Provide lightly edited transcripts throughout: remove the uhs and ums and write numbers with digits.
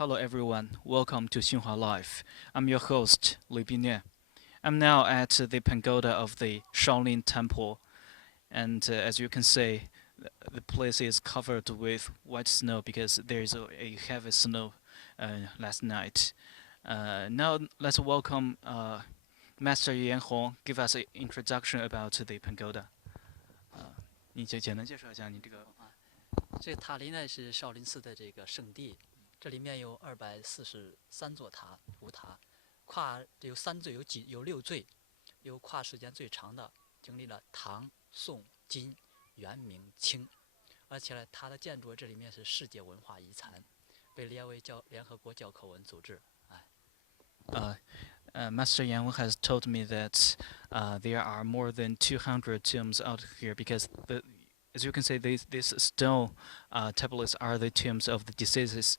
Hello everyone, welcome to Xinhua Live. I'm your host, Li Binyan. I'm now at the pagoda of the Shaolin Temple, and as you can see, the place is covered with white snow because there is a heavy snow last night. Now let's welcome Master Yan Hong. Give us an introduction about the pagoda. 你就简单介绍一下你这个。这个塔林呢是少林寺的这个圣地，这里面有243座塔如塔，跨有3最，有6最，有跨时间最长的，经历了唐、宋、金、元、明、清，而且呢，它的建筑这里面是世界文化遗产，被列为联合国教科文组织。Master Yang has told me that there are more than 200 tombs out here because as you can see, these stone tablets are the tombs of the deceased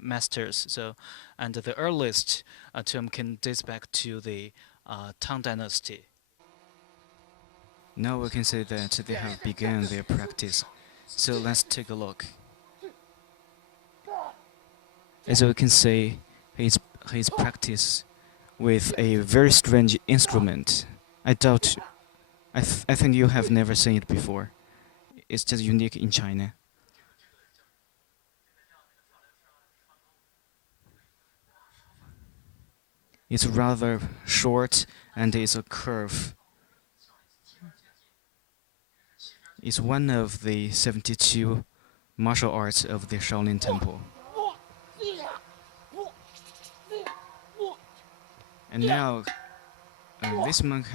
masters. So, and the earliest tomb can date back to the Tang Dynasty. Now we can say that they have begun their practice. So let's take a look. As we can see, his practice with a very strange instrument. I think you have never seen it before. It's just unique in China. It's rather short and it's a curve. It's one of the 72 martial arts of the Shaolin Temple. And now this monk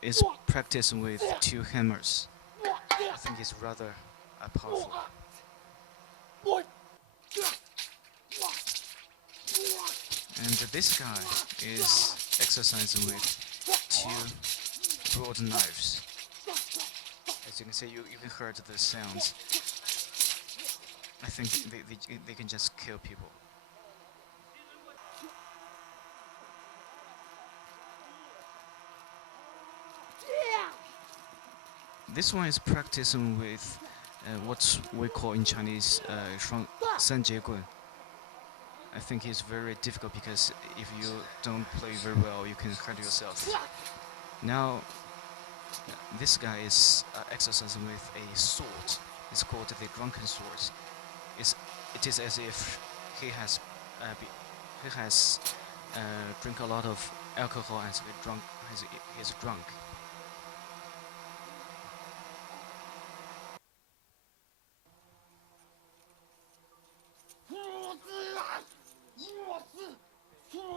is practicing with 2 hammers. I think it's rather powerful. And this guy is exercising with 2 broad knives. As you can see, you even heard the sounds. I think they can just kill people. This one is practicing with what we call in Chinese 三节棍. I think it's very difficult because if you don't play very well, you can hurt yourself. Now, this guy is exercising with a sword. It's called the drunken sword. It is as if he has drink a lot of alcohol and he's drunk.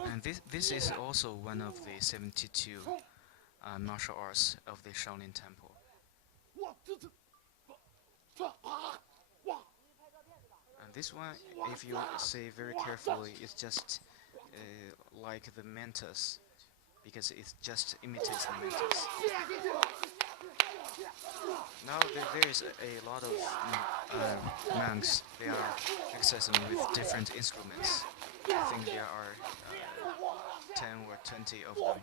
And this is also one of the 72 martial arts of the Shaolin Temple. And this one, if you say very carefully, it's just like the mantis, because it just imitates the mantis. Now there is a lot of monks. They are exercising with different instruments. I think there are 10 or 20 of them.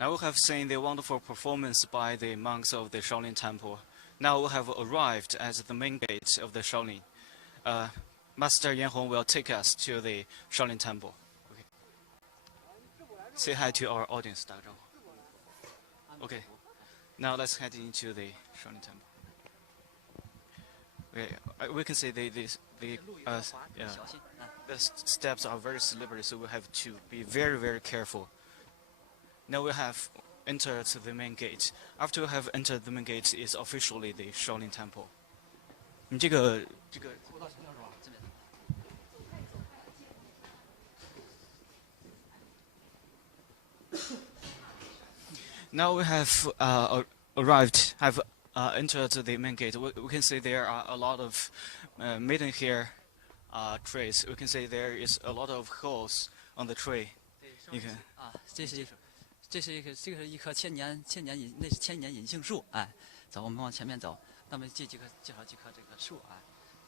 Now we have seen the wonderful performance by the monks of the Shaolin Temple. Now we have arrived at the main gate of the Shaolin. Master Yan Hong will take us to the Shaolin Temple. Okay. Say hi to our audience, 打个招呼. Okay. Now let's head into the Shaolin Temple. Okay, we can see the steps are very slippery, so we have to be very, very careful. Now we have entered the main gate. After we have entered the main gate, is officially the Shaolin Temple. 你这个 Now we have entered the main gate. We can see there are a lot of maiden hair trees. We can see there is a lot of holes on the tree. You can. 这是一棵千年隐性树。走，我们往前面走。那么介绍几棵这个树。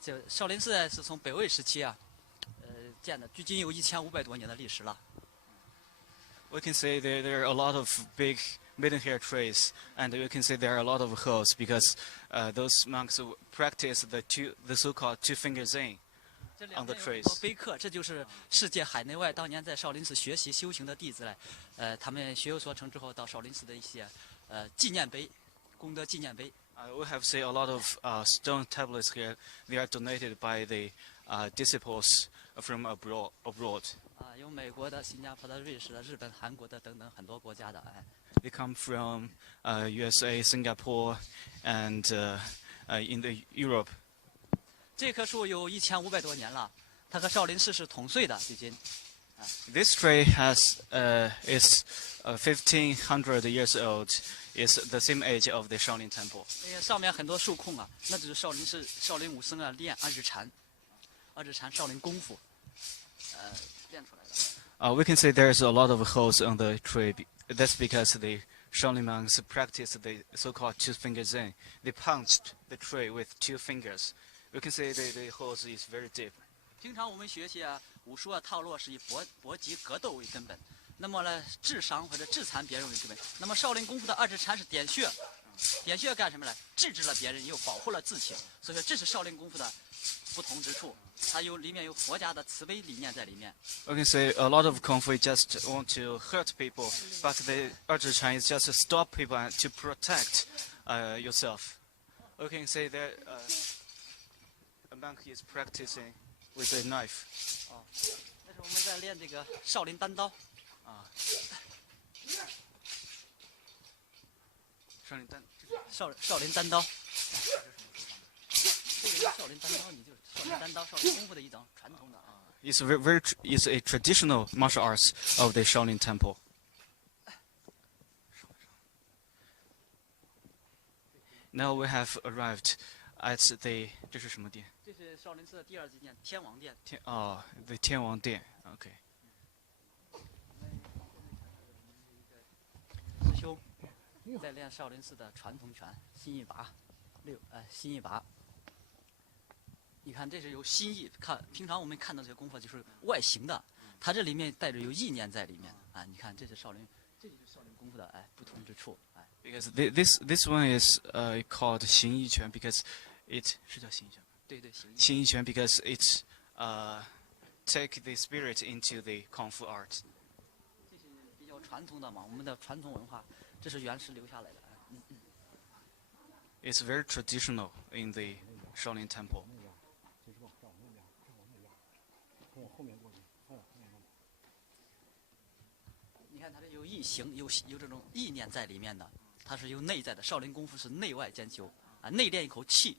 这少林寺是从北魏时期建的，距今有1500多年的历史了。We can say there are a lot of big maidenhair trees, and we can say there are a lot of holes because those monks practice the so-called two finger zen 这两 on the 边有很多 trees. 碑刻，这就是世界海内外当年在少林寺学习修行的弟子来，他们学有所成之后到少林寺的一些纪念碑、功德纪念碑。We have say a lot of stone tablets here. They are donated by the disciples from abroad. 有美国的、新加坡的、瑞士的、日本、韩国的等等很多国家的，哎， They come from USA, Singapore, and in the Europe. 这棵树有1500多年了，它和少林寺是同岁的，距今。 This tree is 1500 years old. It's the same age of the Shaolin Temple. 上面很多树空啊，那就是少林寺少林武僧啊练二指禅少林功夫，练出来的。 We can say there's a lot of holes on the tree. That's because the Shaolin monks practice the so-called two-finger zen. They punched the tree with two fingers. We can say the holes is very deep. 平常我们学习武术套路是以搏击格斗为根本，那么呢治伤或者致残别人为根本。那么少林功夫的二指禅是点穴，点穴干什么呢？制止了别人，又保护了自己。所以说这是少林功夫的不同之处，它里面有佛家的慈悲理念在里面。 We can say a lot of kung fu just want to hurt people, but the Archer Chan is just to stop people and to protect yourself. We can say that a monk is practicing with a knife. 那是我们在练这个少林单刀。少林单刀。这个少林单刀，你就少林单刀，少林功夫的一种传统的啊。 It's it's a traditional martial arts of the Shaolin Temple. Now we have arrived at the 这是什么殿？这是少林寺的第二纪殿天王殿。the 天王殿。Okay. 师兄在练少林寺的传统拳，心一拔，心一拔。你看，这是有心意。看，平常我们看到这些功夫就是外形的，它这里面带着有意念在里面啊。你看，这是少林，这就是少林功夫的不同之处。 Because this one is called 形意拳 because it 是叫形意拳吗？对对，形意拳 because it take the spirit into the kung fu art. 这是比较传统的嘛，我们的传统文化，这是原始留下来的。It's very traditional in the Shaolin Temple. 你看它这有意形，有这种意念在里面的，它是有内在的。少林功夫是内外兼修啊，内练一口气，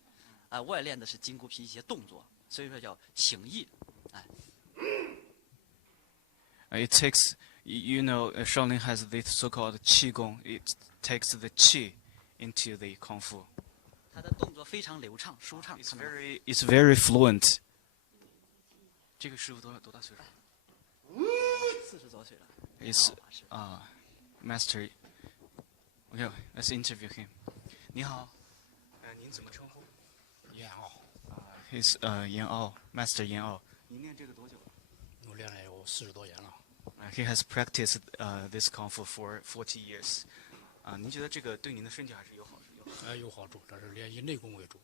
外练的是筋骨皮一些动作，所以说叫形意，It takes, Shaolin has this so-called qi gong. It takes the qi into the kung fu. 它的动作非常流畅舒畅。 It's very fluent. 这个师傅多大岁数40多岁了。 It's master. Okay, let's interview him. 你好，您怎么称呼？严傲。He's 严傲 Master 严傲。您练这个多久了？我练了有40多年了。He has practiced this kung fu for 40 years. 您觉得这个对您的身体还是有好处？有好处，但是练以内功为主。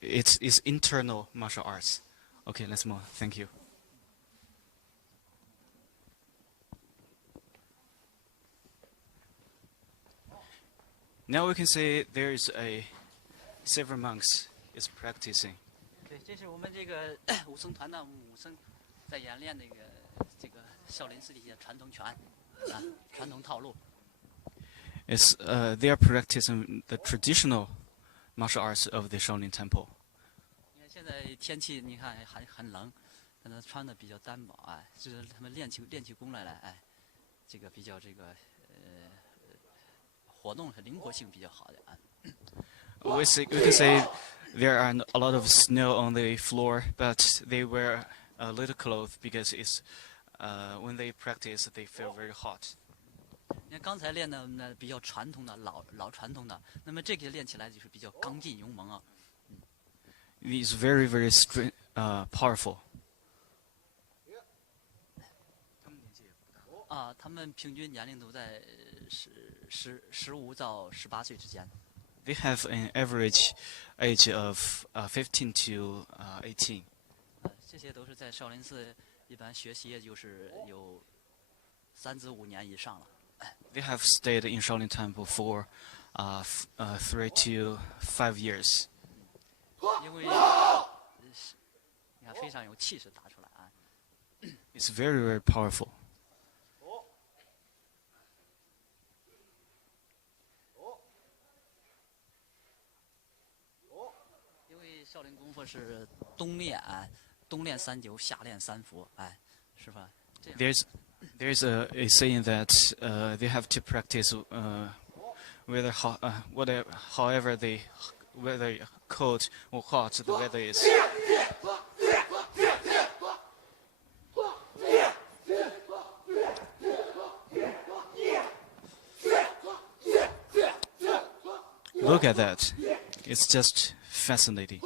It's internal martial arts. Okay, let's move. Thank you. Now we can say there is several monks is practicing. 对，这是我们这个武僧团的武僧在演练这个少林寺的一些传统拳传统套路。It's they are practicing the traditional martial arts of the Shaolin Temple. 你看现在天气，你看很冷，可能穿的比较单薄就是他们练起功来这个比较活动和灵活性比较好的We can say there are a lot of snow on the floor, but they wear a little clothes because it's when they practice they feel very hot. 你看刚才练的那比较传统的老传统的，那么这个练起来就是比较刚劲勇猛It's very powerful. 啊，他们平均年龄都在15到18岁之间。They have an average age of 15 to 18. 这些都是在少林寺一般学习，也就是有3至5年以上了。They have stayed in Shaolin Temple for 3 to 5 years. 因为你看非常有气势打出来啊。It's very, very powerful. 因为少林功夫是冬练3九，夏练3伏，哎，是吧？这样 There's a saying that they have to practice however they whether cold or hot the weather is. Look at that. It's just fascinating.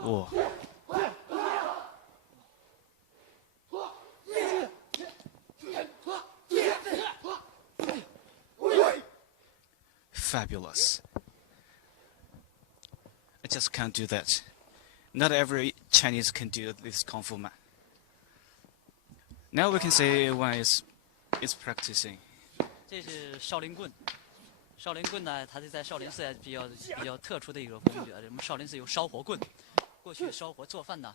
Oh. Fabulous. I just can't do that. Not every Chinese can do this Kung Fu man. Now we can say one is practicing. 这是少林棍。少林棍呢，它是在少林寺比较特殊的一个工具。我们少林寺有烧火棍，过去烧火做饭呢，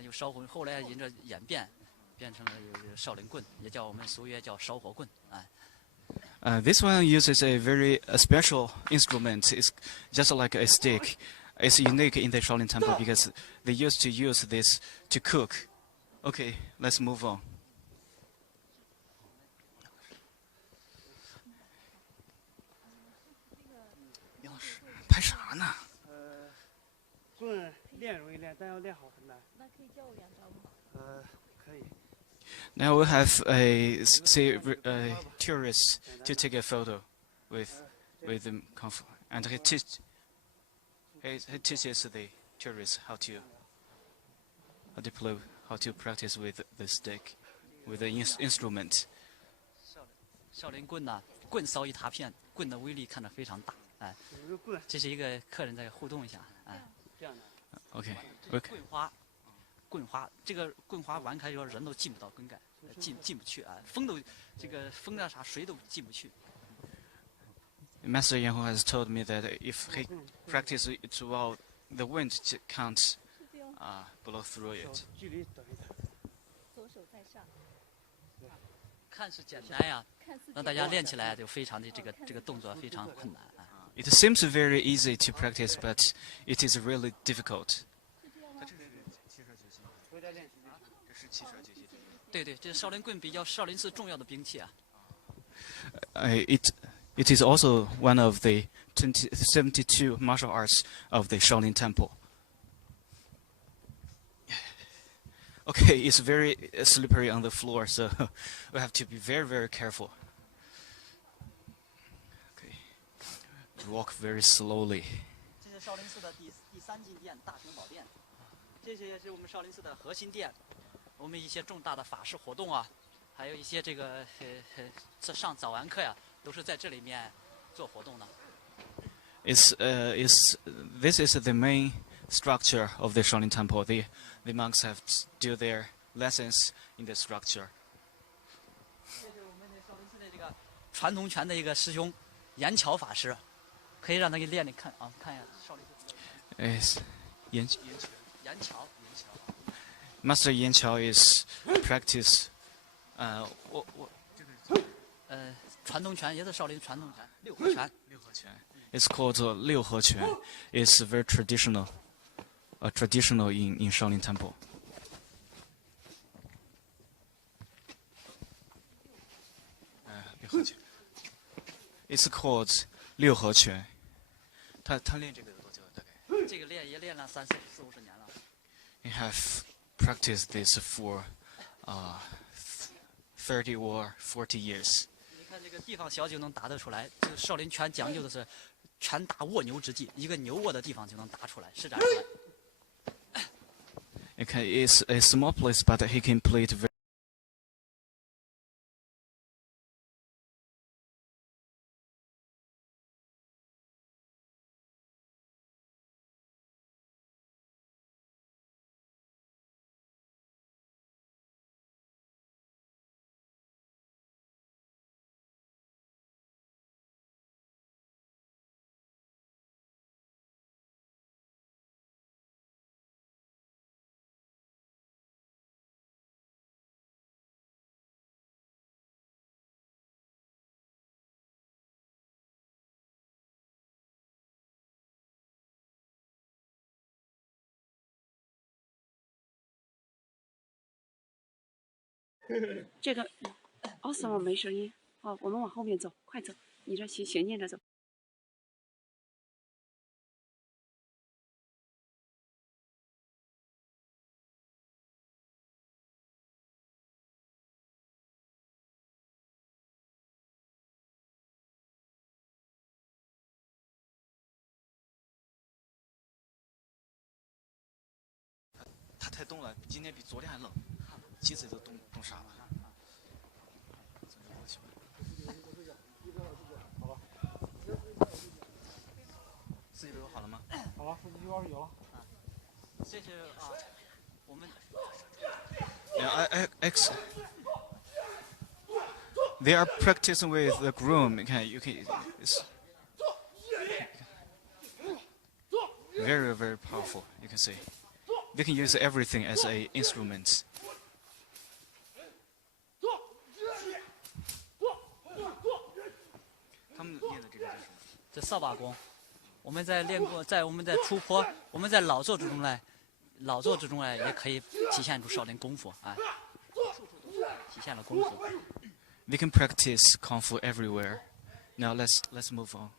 有烧火，后来因着演变，变成了有少林棍，也叫我们俗约叫烧火棍，哎。This one uses a very special instrument. It's just like a stick. It's unique in the Shaolin Temple because they used to use this to cook. Okay, let's move on. 杨老师，拍啥呢？棍练容易练，但要练好很难。那可以教我2招吗？可以。 Now we have a tourist to take a photo with the Kung Fu, and he teaches the tourists how to practice with the stick, with the instrument. 少林棍呢，棍扫一大片，棍的威力看着非常大，哎。有个棍。这是一个客人在互动一下，哎。这样的。Okay. 棍花，这个棍花玩开以后人都进不到根盖，进不去啊，风啊啥水都进不去。Master Yan Hu has told me that if he practices it well, the wind can't blow through it. 距离等一等。左手在上。看似简单呀，让大家练起来就非常的这个动作非常困难啊。It seems very easy to practice, but it is really difficult. 对对，这是少林棍比较少林寺重要的兵器啊。It is also one of the 72 martial arts of the Shaolin Temple. Okay, it's very slippery on the floor, so we have to be very, very careful. Okay, walk very slowly. 这是少林寺的第3进殿大雄宝殿，这些也是我们少林寺的核心殿。我们一些重大的法事活动啊，还有一些这个上早晚课呀，都是在这里面做活动的。This is the main structure of the Shaolin Temple. The monks have to do their lessons in the structure. 这是我们的少林寺的这个传统拳的一个师兄严桥法师，可以让他给练练看啊，看一下少林寺。Yes, Yan 严桥。 Master Yan Chao is practice. 传统拳也是少林传统拳，六合拳。It's called 六合拳. It's very traditional, traditional in Shaolin Temple. It's called 六合拳. 他练这个多久？大概？这个也练了40、50年了。He have practiced this for 30 or 40 years. 你看这个地方小就能打得出来，这个少林拳讲究的是拳打卧牛之际，一个牛卧的地方就能打出来，施展出来。Okay, it's a small place, but he can play it very 这个，哦，什么没声音？哦，我们往后面走，快走，你这斜念着走。它太冻了，今天比昨天还冷，机子都冻傻了。496好了吗？好了，496有了。这是啊，我们 Yeah, they are practicing with the groom. It's very, very powerful. You can see, they can use everything as a instrument. 他们练的这个叫什么？这扫把功，我们在练过，我们在出坡，我们在劳作之中呢，也可以体现出少林功夫啊，体现了功夫。They can practice kung fu everywhere. Now let's move on.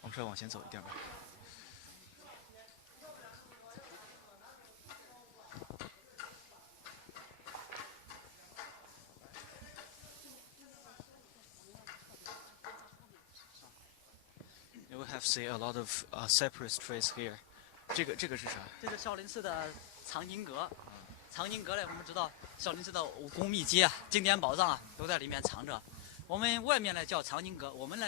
我们稍微往前走一点吧。We have seen a lot of separate streets here. 这个是啥？这是少林寺的藏经阁。藏经阁呢，我们知道少林寺的武功秘籍啊、经典宝藏啊，都在里面藏着。我们外面呢叫藏经阁，我们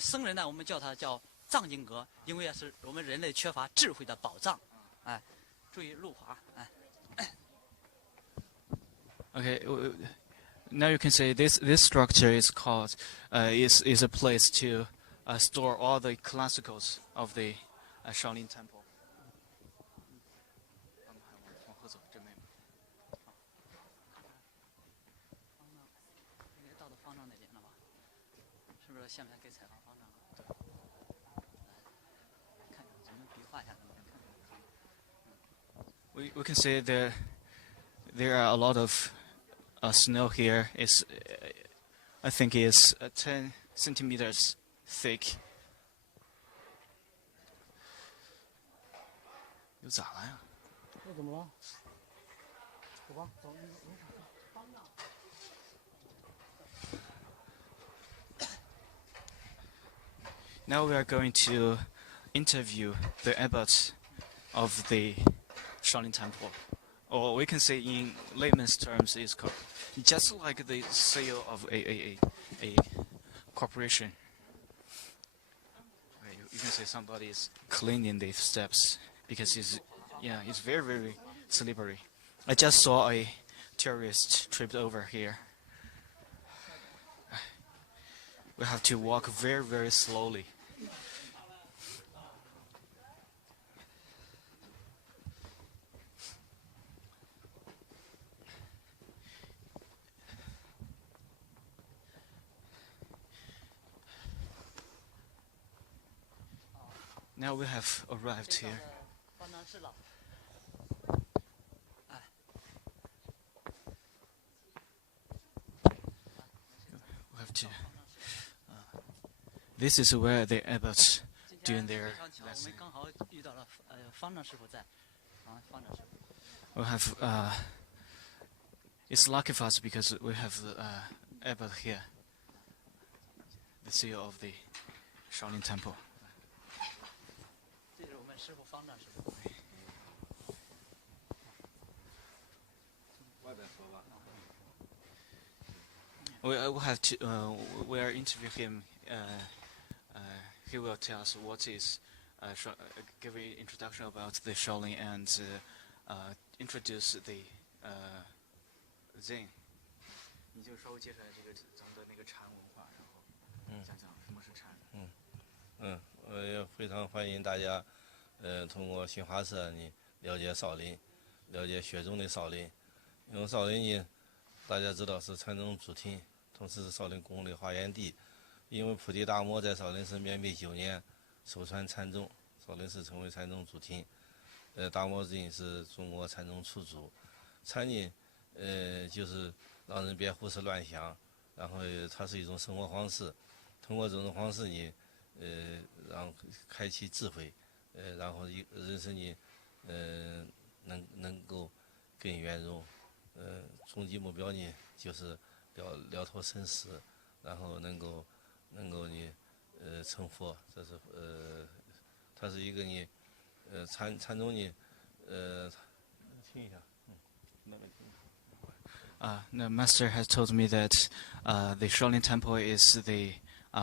僧人呢，我们叫它叫藏经阁，因为是我们人类缺乏智慧的宝藏。哎，注意路滑，哎。Okay, now you can say this structure is called is a place to store all the classicals of the Shaolin Temple. 往后走，这边。应该到方丈那边了吧？是不是下面给采访方丈了？对。来，看看咱们比划一下，咱们看看。We can say there are a lot of snow here. It's I think is 10 centimeters thick. 又咋了呀？这怎么了？走吧，走。Now we are going to interview the abbot of the Shaolin Temple, or we can say in layman's terms, is just like the CEO of a corporation. You can say somebody is cleaning the steps because it's very, very slippery. I just saw a tourist tripped over here. We have to walk very, very slowly. Now we have arrived here. 方丈室了。哎。We have to. This is where the abbots doing their 我们 lesson. 刚好遇到了方丈师傅在，啊，方丈师傅。We have. It's lucky for us because we have the abbot here, the CEO of the Shaolin Temple. 这是我们师傅方丈师傅。外边说吧。We have to. We are interviewing him. He will tell us what is, give an introduction about the Shaolin and introduce the Zen. 你就稍微介绍这个咱们的那个禅文化，然后讲讲什么是禅。我也非常欢迎大家，通过新华社呢了解少林，了解雪中的少林。因为少林呢，大家知道是禅宗主厅，同时是少林功的发源地。因为菩提大摩在少林寺面壁9年，首传禅宗，少林寺成为禅宗主厅。达摩经是中国禅宗初祖，禅呢，就是让人别胡思乱想，然后它是一种生活方式，通过这种方式呢，让开启智慧，然后人生呢，能够更圆融，终极目标呢就是了脱生死，然后能够呢，成佛，这是它是一个呢，禅宗呢，听一下，那边听。The master has told me that the Shaolin Temple is the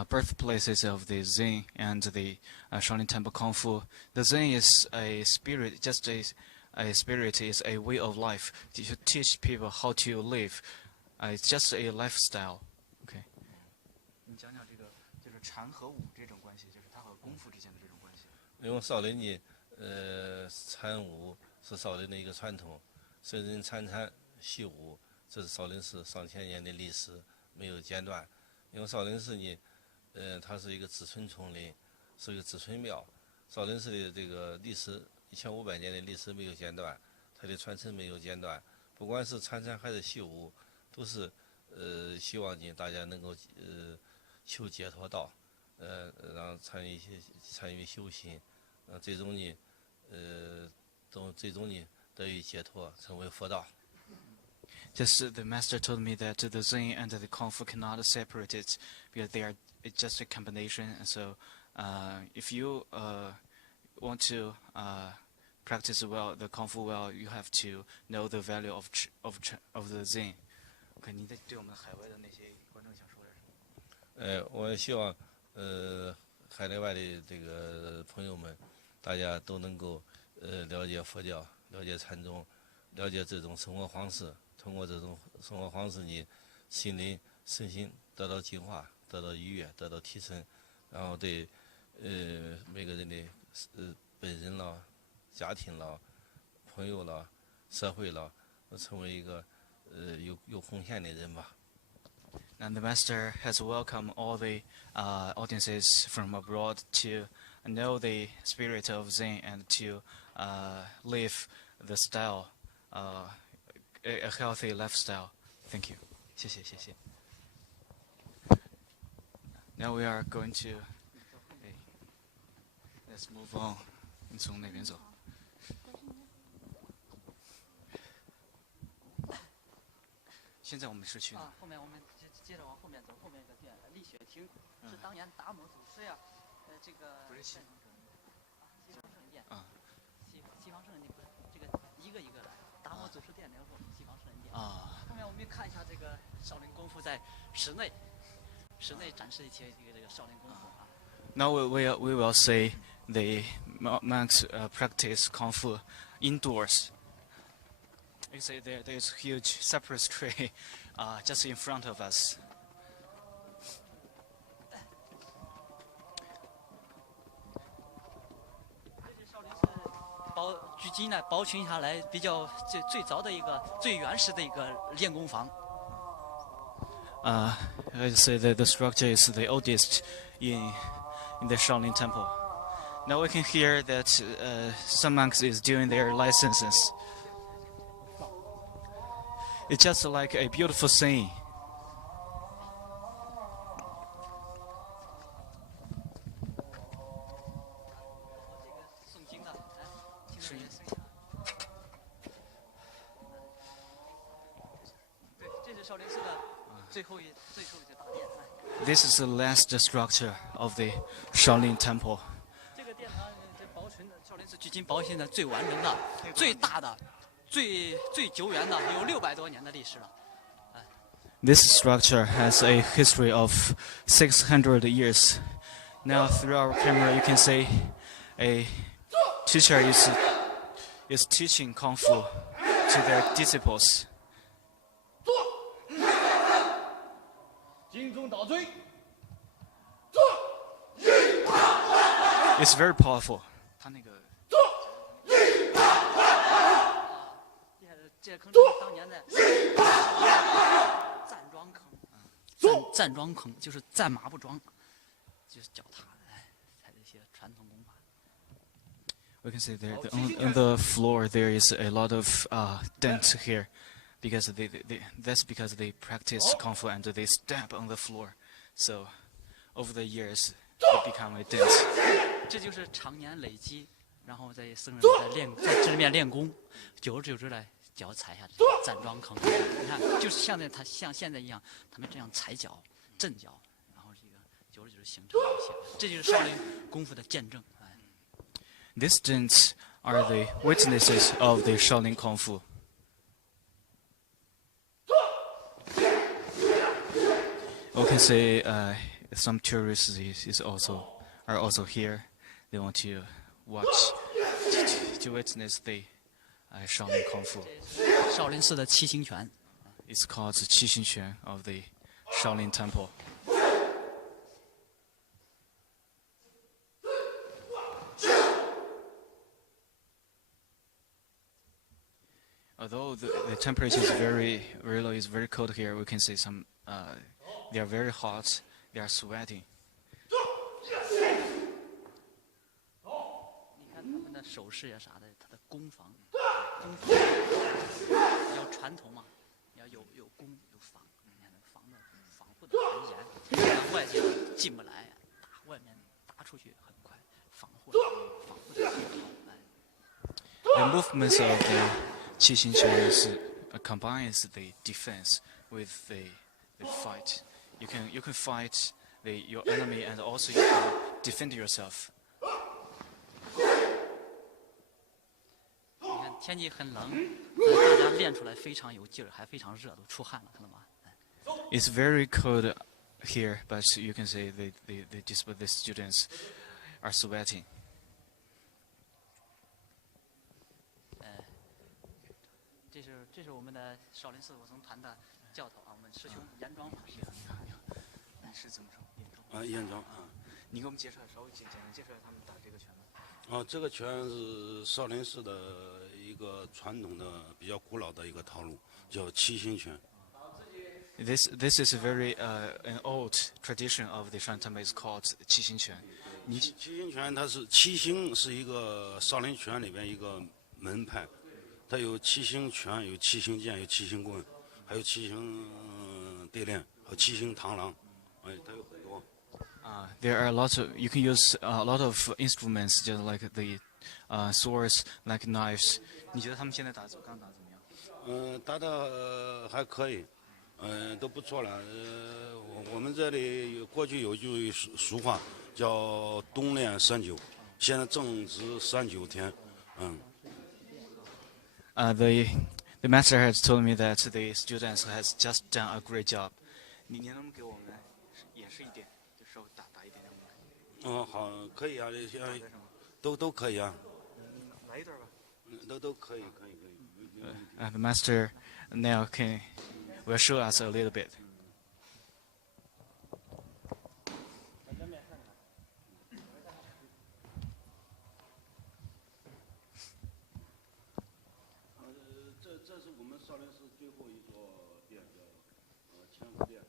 birthplaces of the Zen and the Shaolin Temple Kung Fu. The Zen is a spirit, just a spirit is a way of life to teach people how to live. It's just a lifestyle. Okay. 你讲讲这个就是禅和武这种关系，就是它和功夫之间的这种关系。因为少林呢，禅武是少林的一个传统，僧人参禅习武。这是少林寺上千年的历史，没有间断。因为少林寺呢，它是一个子孙丛林，是一个子孙庙。少林寺的这个历史1500年的历史没有间断，它的传承没有间断。不管是参禅还是习武，都是希望呢大家能够求解脱道，让参与修行，最终呢，最终呢得以解脱，成为佛道。Just the master told me that the Zen and the Kung Fu cannot separate it because they are it's just a combination. And so, if you want to practice well the Kung Fu well, you have to know the value of the Zen. OK， 你在对我们海外的那些观众想说点什么？我也希望海内外的这个朋友们，大家都能够了解佛教，了解禅宗，了解这种生活方式。通过这种生活方式，你心灵、身心得到净化，得到愉悦，得到提升，然后对每个人的本人了、家庭了、朋友了、社会了，成为一个有贡献的人吧。And the master has welcomed all the audiences from abroad to know the spirit of Zen and to live the style. A healthy lifestyle. Thank you. 谢谢谢谢。Now we are going to. Let's move on. 你从那边走。现在我们是去哪？后面我们接着往后面走，后面一个店立雪亭是当年达摩祖师呀，这个。不是西方圣殿。啊。西方圣殿不是这个一个一个来，达摩祖师殿然后西方圣殿。后面我们看一下这个少林功夫在室内展示一些这个少林功夫啊。Now we will see the monks practice kung fu indoors. You see there's a huge cypress tree just in front of us. 距今呢保存下来比较最早的一个最原始的一个练功房。I say that the structure is the oldest in the Shaolin Temple. Now we can hear that some monks is doing their licenses. It's just like a beautiful scene. 少林寺的最后一个大殿。This is the last structure of the Shaolin Temple. 这个殿堂这保存的少林寺距今保存的最完整的、最大的、最久远的，有600多年的历史了。This structure has a history of 600 years. Now through our camera you can see a teacher is teaching Kung Fu to their disciples. 精忠倒追， It's very powerful. 他那个这坑是当年的站桩坑，站桩坑就是站马步桩，就是脚踏，才这些传统功法。We can say there on the floor there is a lot of dent here, because that's because they practice kung fu and they stamp on the floor, so over the years it become a dent. 这就是常年累积，然后在僧人们在这里面练功，久而久之来脚踩下去，站桩坑。你看，就是像现在一样，他们这样踩脚、震脚，然后这个久而久之形成了一些，这就是少林功夫的见证。These dents are the witnesses of the Shaolin Kung Fu. We can say some tourists are also here. They want to watch to witness the Shaolin Kung Fu. 少林寺的七星拳。It's called the 七星拳 of the Shaolin Temple. Although the temperature is very low, it's very cold here. We can see some they are very hot. They are sweating. 你看他们的手势呀啥的，他的攻防要传统嘛，你要有攻有防，你看防护的很严，让外界进不来，打外面打出去很快，防护的很好。The movements of the 七星拳 combines the defense with the fight. You can fight your enemy and also you can defend yourself. 你看天气很冷，大家练出来非常有劲儿，还非常热，都出汗了，看到吗？ It's very cold here, but you can say the students are sweating. 这是我们的少林寺武僧团的教头啊，我们师兄严庄法师。你是怎么说？严庄你给我们稍微简单介绍他们打这个拳吗？这个拳是少林寺的一个传统的、比较古老的一个套路，叫七星拳。This is a very an old tradition of the Shaolin Temple. Is called 七星拳。七星拳它是七星是一个少林拳里边一个门派。 它有七星拳，有七星剑，有七星棍，还有七星对联和七星螳螂，它有很多。There are lots of you can use a lot of instruments, just like the swords, like knives. 你觉得他们现在刚打怎么样？打的还可以，都不错了。我们这里过去有句俗话叫“冬练39”，现在正值39天，The master has told me that the students has just done a great job. 你能不能给我们演示一点，就稍微打一点让我们看？好，可以啊，都可以啊。来一段吧。都可以。The master now will show us a little bit. 这是我们少林寺最后一座殿，叫乾福殿。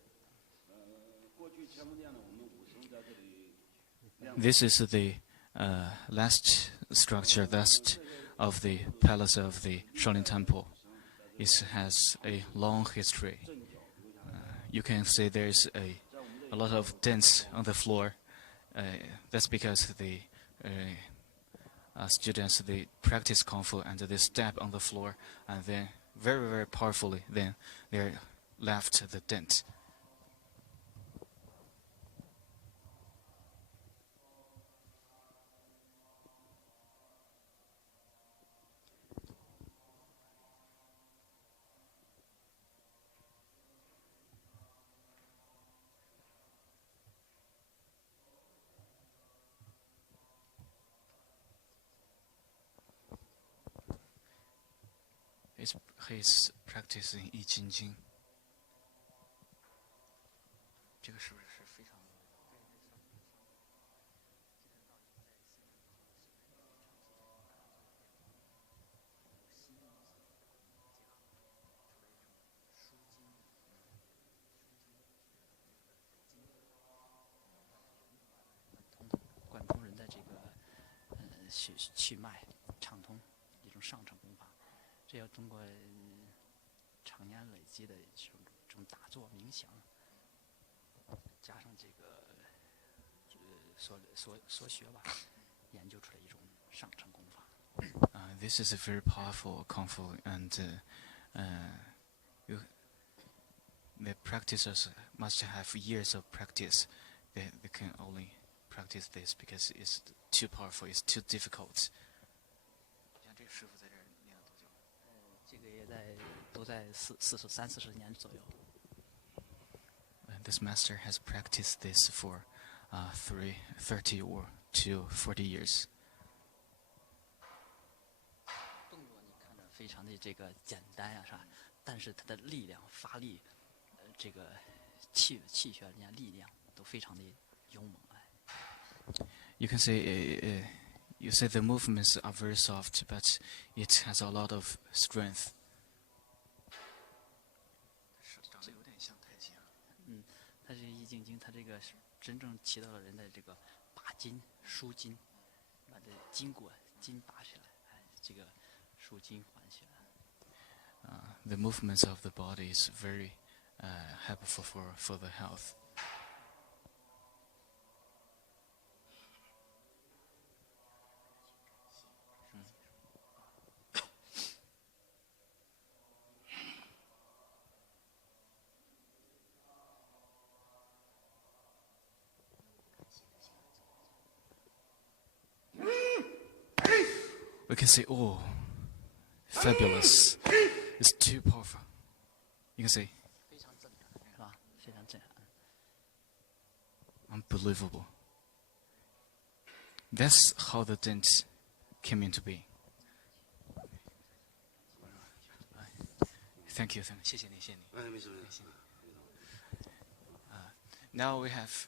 过去乾福殿呢，我们武僧在这里。This is the last structure, last of the palace of the Shaolin Temple. It has a long history. You can see there's a lot of dents on the floor. That's because the students they practice kung fu and they step on the floor and then very very powerfully then they left the dent. He's practicing 易筋经。这个是不是非常？贯通人的这个气脉。上乘功法，这要通过常年累积的这种打坐冥想，加上这个所学吧，研究出来一种上乘功法。This is a very powerful kung fu, and the practitioners must have years of practice. They can only practice this because it's too powerful, it's too difficult. 像这师傅在这儿练了多久？这个也都在40年左右。This master has practiced this for 30 or to 40 years. 动作你看着非常的这个简单呀，是吧？但是他的力量发力，这个气血人家力量都非常的勇猛哎。You can say you say the movements are very soft, but it has a lot of strength. 长得有点像太极啊。它这易筋经，它这个是真正起到了人的这个拔筋、舒筋，把这筋骨筋拔起来，哎，这个舒筋缓起来。The movements of the body is very helpful for the health. We can say, oh, fabulous. It's too powerful. You can say, 非常震撼，是吧？非常震撼。 unbelievable. That's how the dance came into being. Thank you, 谢谢你，谢谢你。哎，没事没事。Now we have,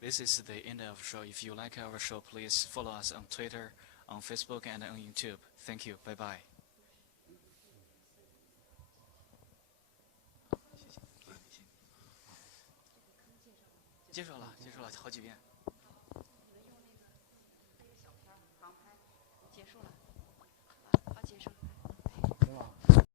this is the end of the show. If you like our show, please follow us on Twitter, on Facebook, and on YouTube. Thank you. Bye bye. 介绍了好几遍。结束了。